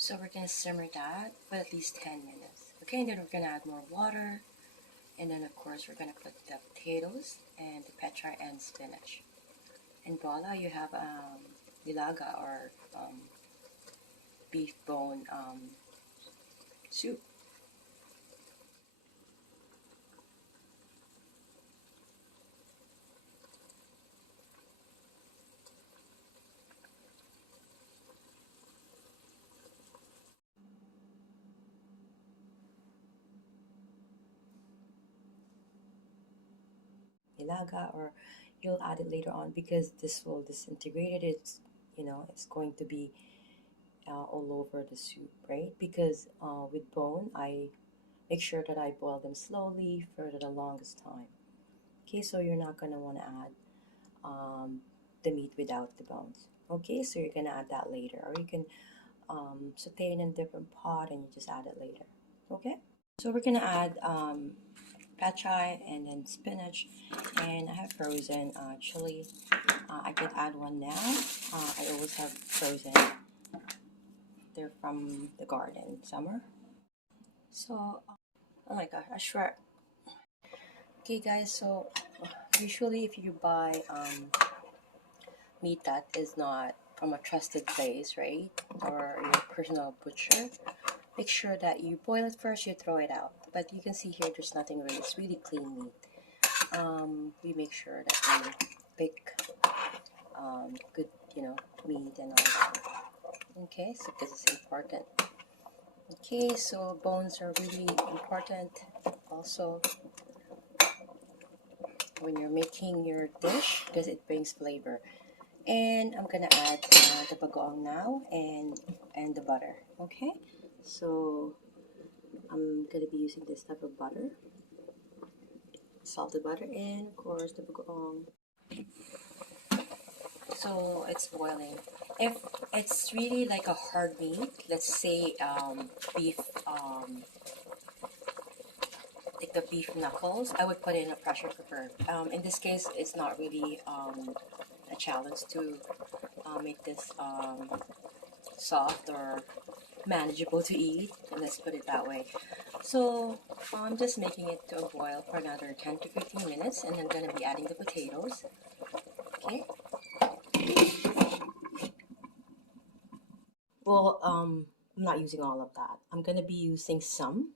So we're gonna simmer that for at least 10 minutes. Okay, and then we're gonna add more water, and then of course we're gonna put the potatoes and the pecha and spinach. And voila, you have nilaga or beef bone soup. Nilaga, or you'll add it later on because this will disintegrate it. It's, it's going to be all over the soup, right? Because with bone, I make sure that I boil them slowly for the longest time. Okay, so you're not gonna want to add the meat without the bones. Okay, so you're gonna add that later, or you can saute it in a different pot and you just add it later. Okay, so we're gonna add pad and then spinach, and I have frozen chili. I can add one now. I always have frozen. They're from the garden summer. So, oh my gosh, I swear. Okay, guys. So usually, if you buy meat that is not from a trusted place, right, or your personal butcher, make sure that you boil it first. You throw it out. But you can see here, there's nothing really. It's really clean meat. We make sure that we pick good, meat and all that. Okay, so this is important. Okay, so bones are really important also when you're making your dish because it brings flavor. And I'm gonna add the bagoong now and the butter. Okay, so I'm gonna be using this type of butter, salted butter, and of course the bagoong. So it's boiling. If it's really like a hard meat, let's say beef, like the beef knuckles, I would put it in a pressure cooker. In this case, it's not really a challenge to make this soft or manageable to eat. Let's put it that way. So I'm just making it to a boil for another 10 to 15 minutes, and I'm gonna be adding the potatoes. Okay. Well, I'm not using all of that. I'm gonna be using some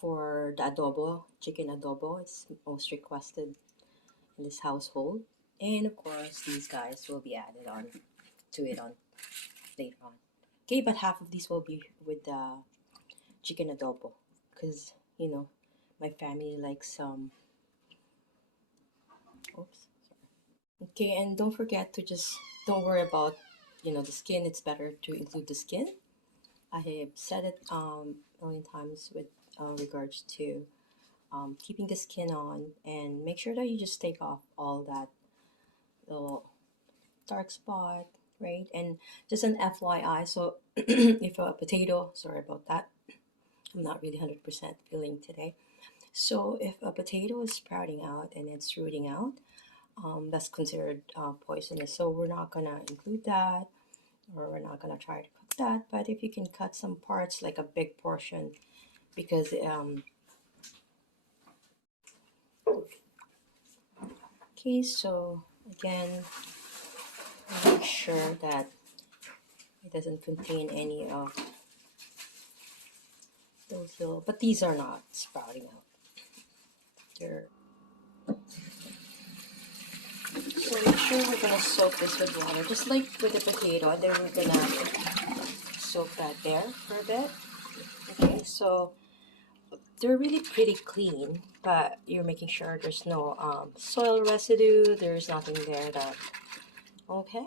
for the adobo, chicken adobo. It's most requested in this household. And of course, these guys will be added on to it on later on. Okay, but half of these will be with the chicken adobo because my family likes oops. Okay, and don't forget to just don't worry about the skin. It's better to include the skin. I have said it a million times with regards to keeping the skin on, and make sure that you just take off all that little dark spot, right? And just an FYI, so if a potato, sorry about that, I'm not really 100% feeling today. So if a potato is sprouting out and it's rooting out, that's considered poisonous. So we're not gonna include that, or we're not gonna try to cook that. But if you can cut some parts, like a big portion, because okay, so again, make sure that it doesn't contain any of those little, but these are not sprouting out. They're, so make sure we're gonna soak this with water, just like with the potato, and then we're gonna soak that there for a bit. Okay, so they're really pretty clean, but you're making sure there's no soil residue, there's nothing there that, okay.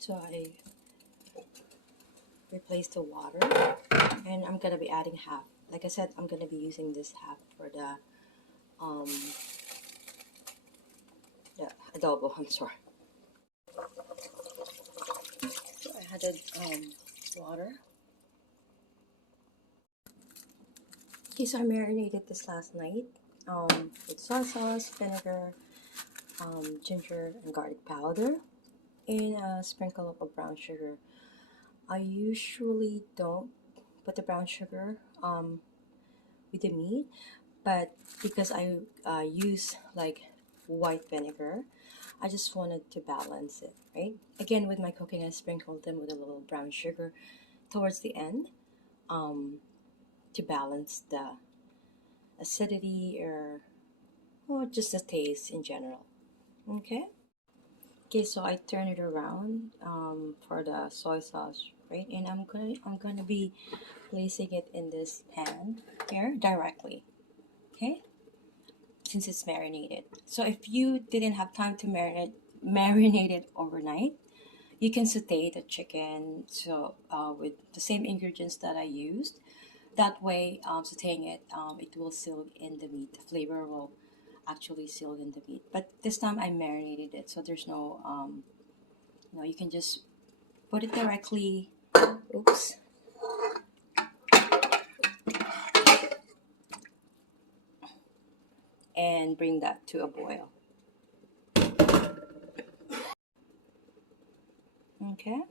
So I replace the water, and I'm gonna be adding half. Like I said, I'm gonna be using this half for um the adobo. I'm sorry. So I added water. Okay, so I marinated this last night with soy sauce, vinegar, ginger and garlic powder, and a sprinkle of brown sugar. I usually don't put the brown sugar with the meat, but because I use like white vinegar, I just wanted to balance it, right? Again, with my cooking, I sprinkled them with a little brown sugar towards the end to balance the acidity or just the taste in general. Okay. Okay, so I turn it around for the soy sauce, right? And I'm gonna be placing it in this pan here directly. Okay, since it's marinated. So if you didn't have time to marinate it overnight, you can saute the chicken with the same ingredients that I used. That way, sauteing it, it will seal in the meat. The flavor will actually seal in the meat. But this time I marinated it, so there's no, you can just put it directly. Oops. And bring that to a boil. Okay.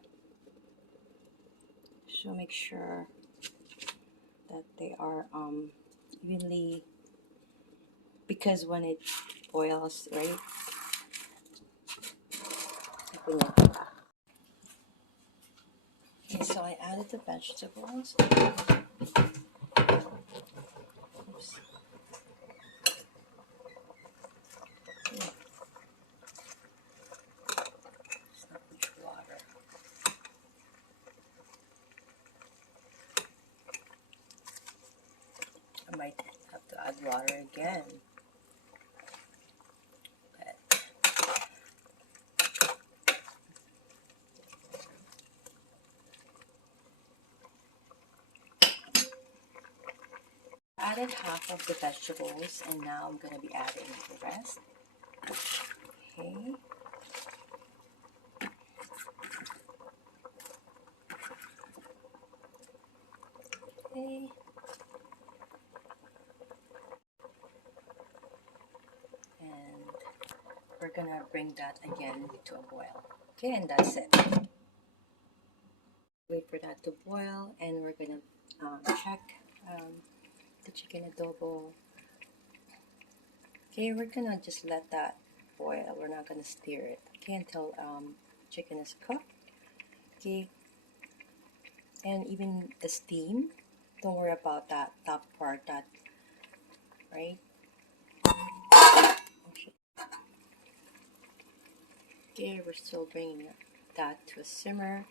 So make sure that they are evenly, because when it boils, right? Okay, so I added the vegetables. Oops. Yeah. It's not much water. I might have to add water again. But I added half of the vegetables, and now I'm going to be adding the rest. Okay. Okay. And we're gonna bring that again to a boil. Okay, and that's it. Wait for that to boil, and we're gonna check the chicken adobo. Okay, we're gonna just let that boil. We're not gonna stir it. Okay, until chicken is cooked. Okay, and even the steam. Don't worry about that top part. That right. Okay, we're still bringing that to a simmer,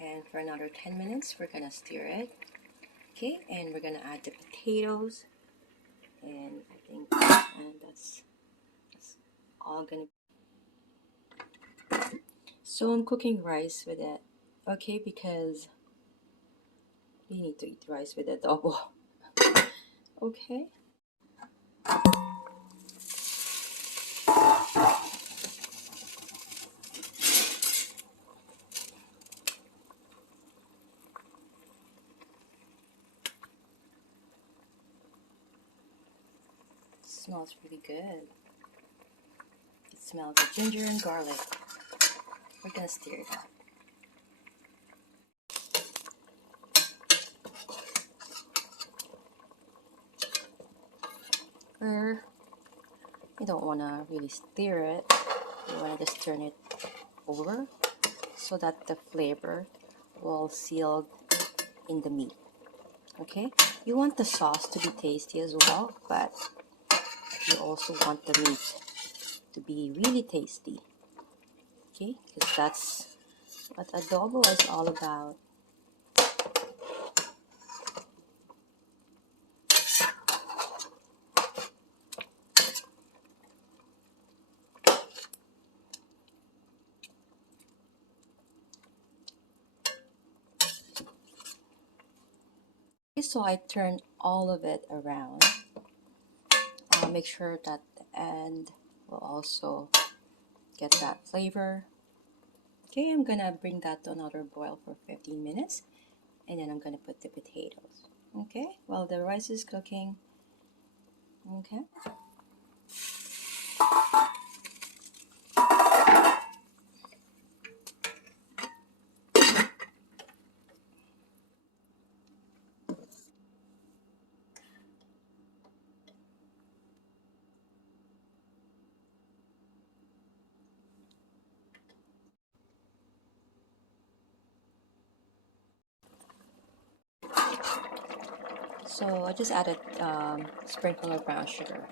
and for another 10 minutes, we're gonna stir it. Okay, and we're gonna add the potatoes, and I think that's all gonna. So I'm cooking rice with it, okay, because you need to eat rice with adobo. Okay. It smells really good. It smells like ginger and garlic. We're gonna stir it up. Or you don't wanna really stir it. You wanna just turn it over so that the flavor will seal in the meat. Okay, you want the sauce to be tasty as well, but you also want the meat to be really tasty. Okay, because that's what adobo is all about. so I turn all of it around. Make sure that the end will also get that flavor. Okay, I'm gonna bring that to another boil for 15 minutes, and then I'm gonna put the potatoes. Okay, while the rice is cooking. Okay. So I just added sprinkle of brown sugar.